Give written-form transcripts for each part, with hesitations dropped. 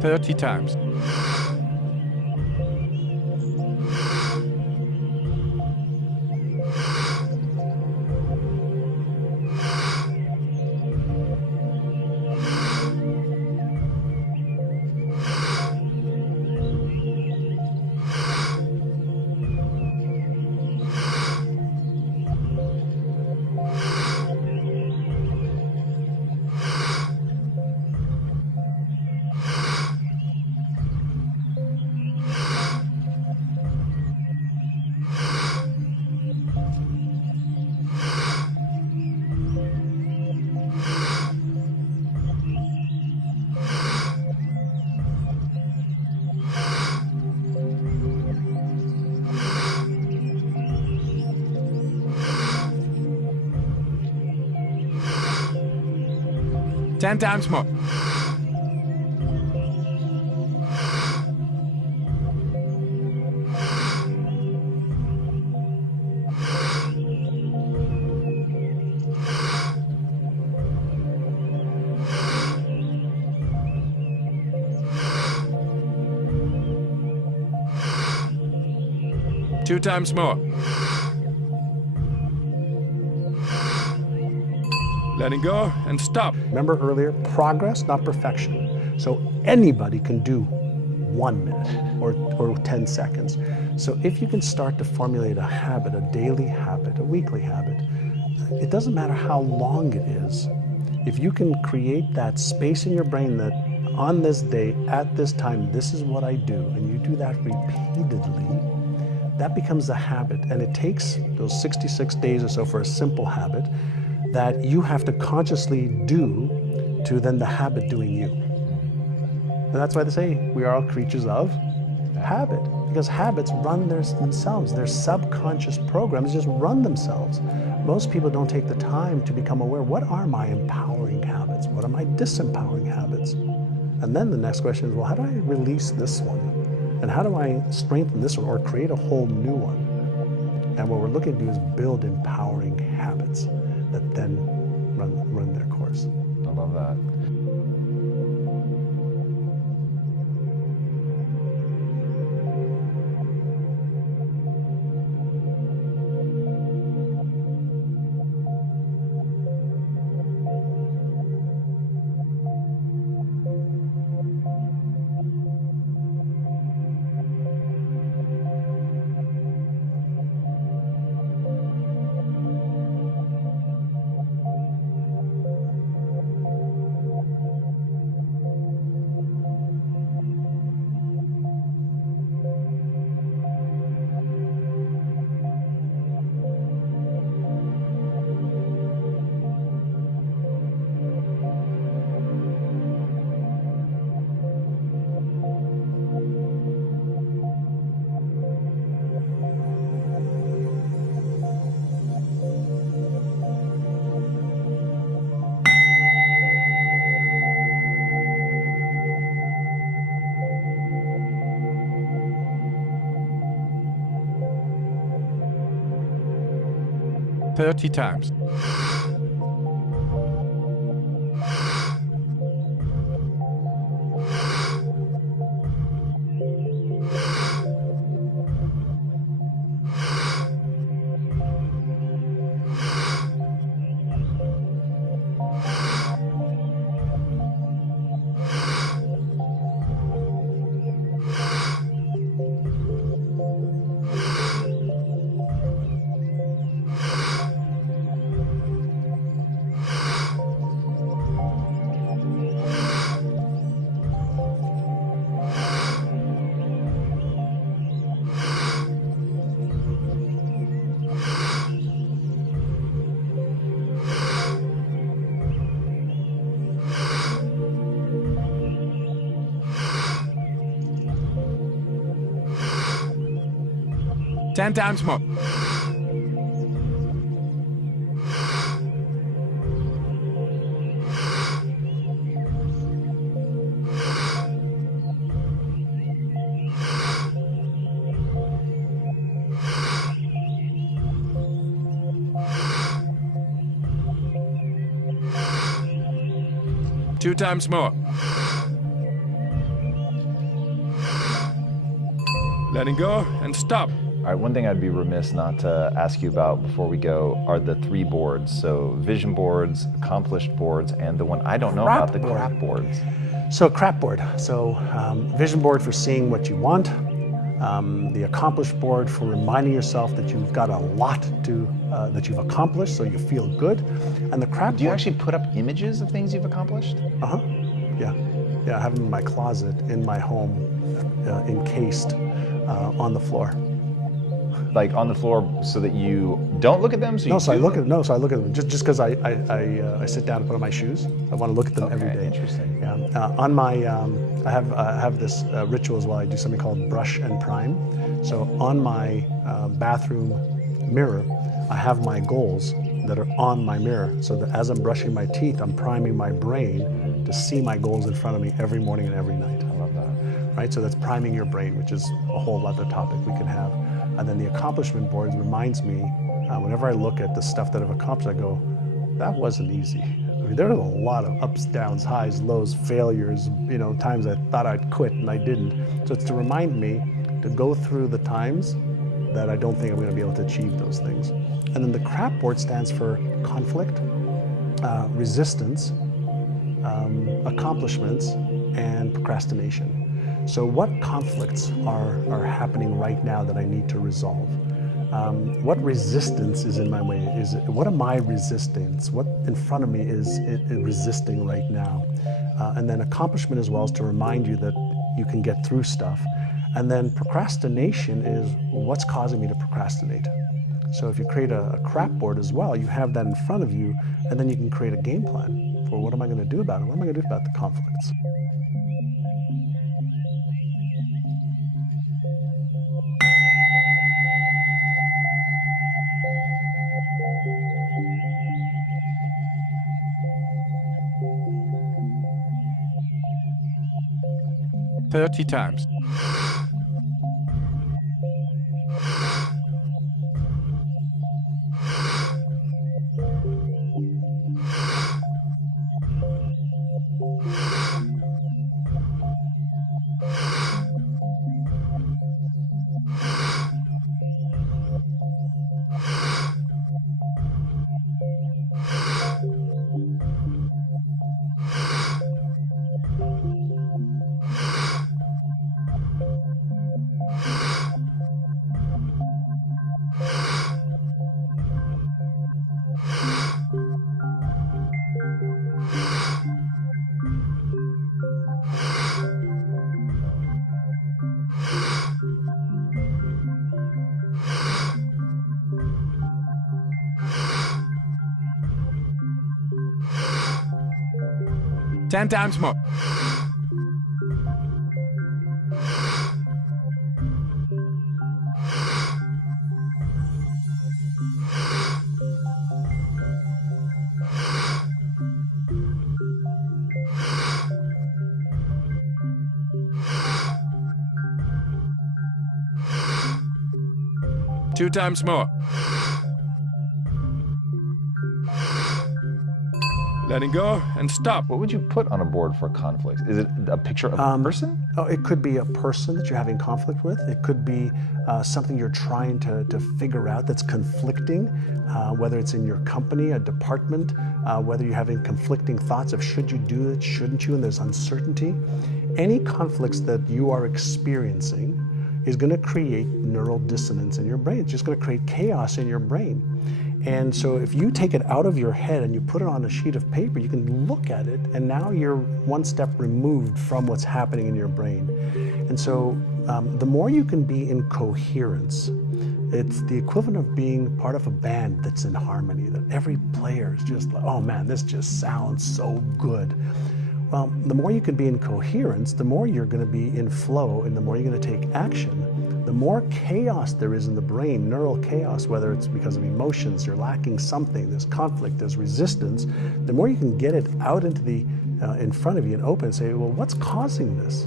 30 times. Ten times more. Two times more. Letting go and stop. Remember earlier, progress, not perfection. So anybody can do 1 minute or 10 seconds. So if you can start to formulate a habit, a daily habit, a weekly habit, it doesn't matter how long it is. If you can create that space in your brain that on this day, at this time, this is what I do, and you do that repeatedly, that becomes a habit. And it takes those 66 days or so for a simple habit that you have to consciously do to then the habit doing you. And that's why they say we are all creatures of habit, because habits run themselves. Their subconscious programs just run themselves. Most people don't take the time to become aware, what are my empowering habits? What are my disempowering habits? And then the next question is, well, how do I release this one? And how do I strengthen this one or create a whole new one? And what we're looking to do is build empowering habits that then run their course. I love that. Thirty times. Ten times more. 2 times more. Letting go and stop. All right, one thing I'd be remiss not to ask you about before we go are the 3 boards. So vision boards, accomplished boards, and the one I don't know about, the crap boards. So crap board. So vision board for seeing what you want. The accomplished board for reminding yourself that you've got a lot that you've accomplished, so you feel good. And the crap board. Do you actually put up images of things you've accomplished? Yeah. I have them in my closet, in my home, encased on the floor. Like on the floor, so that you don't look at them. So I look at them just because I sit down and put on my shoes. I want to look at them every day. Interesting. Yeah. On my I have this ritual as well. I do something called brush and prime. So on my bathroom mirror, I have my goals that are on my mirror. So that as I'm brushing my teeth, I'm priming my brain to see my goals in front of me every morning and every night. I love that. Right. So that's priming your brain, which is a whole other topic we can have. And then the accomplishment boards reminds me, whenever I look at the stuff that I've accomplished, I go, that wasn't easy. I mean, there are a lot of ups, downs, highs, lows, failures, times I thought I'd quit and I didn't. So it's to remind me to go through the times that I don't think I'm going to be able to achieve those things. And then the crap board stands for conflict, resistance, accomplishments, and procrastination. So what conflicts are happening right now that I need to resolve? What resistance is in my way? What am I resisting? What in front of me is resisting right now? And then accomplishment as well is to remind you that you can get through stuff. And then procrastination is what's causing me to procrastinate. So if you create a crap board as well, you have that in front of you, and then you can create a game plan for what am I going to do about it? What am I going to do about the conflicts? Thirty times. Ten times more. Two times more. Letting go and stop. What would you put on a board for conflicts? Is it a picture of a person? Oh, it could be a person that you're having conflict with. It could be something you're trying to figure out that's conflicting, whether it's in your company, a department, whether you're having conflicting thoughts of should you do it, shouldn't you, and there's uncertainty. Any conflicts that you are experiencing is going to create neural dissonance in your brain. It's just going to create chaos in your brain. And so if you take it out of your head and you put it on a sheet of paper, you can look at it, and now you're one step removed from what's happening in your brain. And so the more you can be in coherence, it's the equivalent of being part of a band that's in harmony, that every player is just like, oh man, this just sounds so good. Well, the more you can be in coherence, the more you're going to be in flow, and the more you're going to take action. The more chaos there is in the brain, neural chaos, whether it's because of emotions, you're lacking something, there's conflict, there's resistance, the more you can get it out into the, in front of you and open and say, well, what's causing this?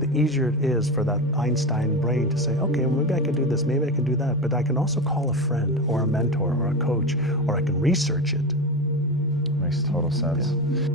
The easier it is for that Einstein brain to say, okay, well, maybe I can do this, maybe I can do that, but I can also call a friend or a mentor or a coach, or I can research it. Makes total sense. Yeah.